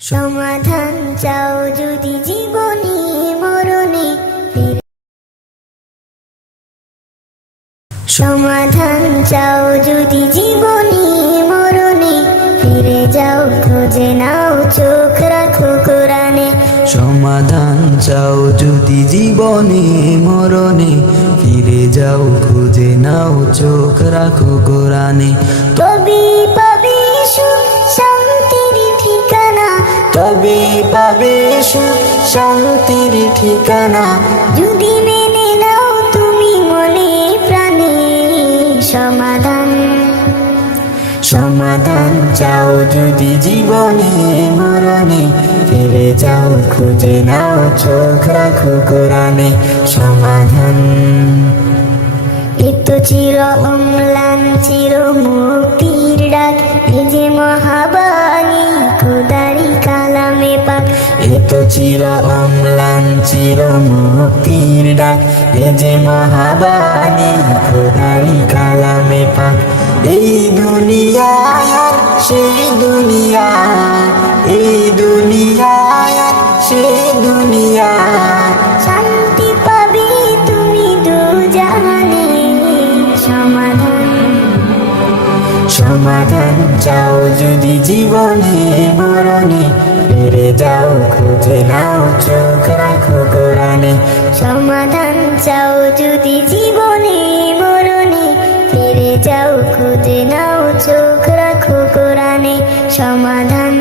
সমাধান চাও যদি জীবনে মরণে সমাধান চাও যদি জীবনে মরণে ফিরে যাও খুঁজে নাও চোখ রাখো কোরআনে। সমাধান চাও যদি জীবনে মরণে ফিরে যাও খুঁজে নাও চোখ রাখো কোরআনে। তবে পাবে সুখ শান্তির ঠিকানা, তবে পাবে সুখ শান্তির ঠিকানা, যদি মেনে নাও তুমি মনে প্রাণে। সমাধান সমাধান চাও যদি জীবনে মরণে ফিরে যাও খুঁজে নাও চোখ রাখো কোরআনে। সমাধান এত চির অম্লান চির মুক্তির ডাক, এ যে মহাবাণী খোদারি কালামে পাক। এত চির অম্লান চির মুক্তির ডাক, এ যে মহাবাণী খোদারি কালামে পাক। এই দুনিয়ায় আর সেই দুনিয়া, এই দুনিয়ায় আর সেই দুনিয়া, শান্তি পাবে তুমি দু জাহানে। সমাধান সমাধান চাও যদি জীবনে মরণে ফিরে যাও খুঁজে নাও চোখ রাখো কোরআনে। সমাধান চাও যদি জীবনে মরণে ফিরে যাও খুঁজে নাও চোখ রাখো কোরআনে। সমাধান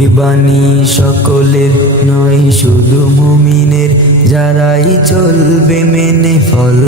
এ বাণী সকলের নয় শুধু মুমিনের, যারাই চলবে মেনে ফল